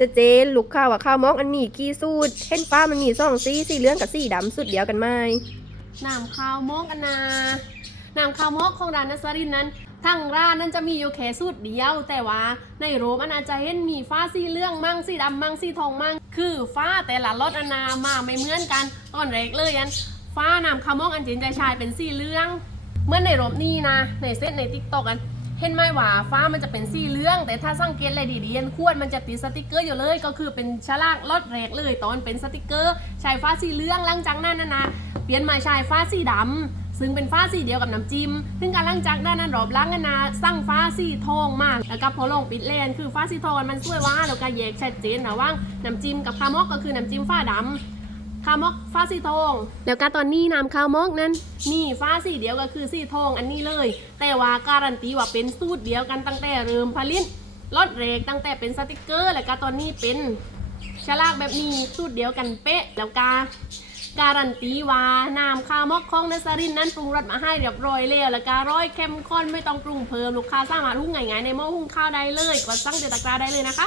จะเจนลูกข้าวว่าข้าวมอกอันนี้กี่สูตรเห็นฟ้ามันมีสองสีสีเหลืองกับสีดำสุดเดียวกันไหมน้ำข้าวมอกอันนาน้ำข้าวมอกของร้านนัสรินนั้นทั้งร้านนั้นจะมีอยู่แค่สูตรเดียว แต่ว่าในโรมอันอาจจะเห็นมีฟ้าสีเหลืองมั่งสีดำมั่งสีทองมั่งคือฟ้าแต่ละรสอันนามาไม่เหมือนกันตอนแรกเลยอันฟ้าน้ำข้าวมอกอันจินใจชายเป็นสีเหลืองเมื่อในโรมนี่นะในเซตในติ๊กตอกกัน เห็นไหมว่าฟ้ามันจะเป็นสีเหลือง แต่ถ้าสังเกตอะไรดีๆอันขวดมันจะติดสติกเกอร์อยู่เลย ก็คือเป็นฉลากรถแรกเลย ตอนเป็นสติกเกอร์ใช้ฟ้าสีเหลืองหลังจากนั้นนะนะเปลี่ยนมาใช้ฟ้าสีดำซึ่งเป็นฟ้าสีเดียวกับน้ำจิ้มซึ่งการหลังจากนั้นรอบล้างกันนะสั่งฟ้าสีทองมาก แล้วก็พอลงปิดเลนคือฟ้าสีทองมันสวยว่าแล้วก็แยกชัดเจนนะว่างน้ำจิ้มกับคามอกก็คือน้ำจิ้มฟ้าดำ คามอกฟ้าสีทองแล้วก็ตอนนี้น้ำคามอกนั้น มีฟ้าสีเดียวก็คือสีทองอันนี้เลย แต่ว่าการันตีว่าเป็นสูตรเดียวกันตั้งแต่เริ่มผลิตรถเรกตั้งแต่เป็นสติกเกอร์แล้วก็ตอนนี้เป็นฉลากแบบนี้สูตรเดียวกันเป๊ะแล้วก็การันตีว่าน้ำคามอกของนัสรินนั้นปรุงรสมาให้เรียบร้อยแล้วแล้วก็ร้อยเข้มข้นไม่ต้องปรุงเพิ่มลูกค้าสามารถหุงง่ายๆในหม้อหุงข้าวได้เลยกดสั่งเดตะกร้าได้เลยนะคะ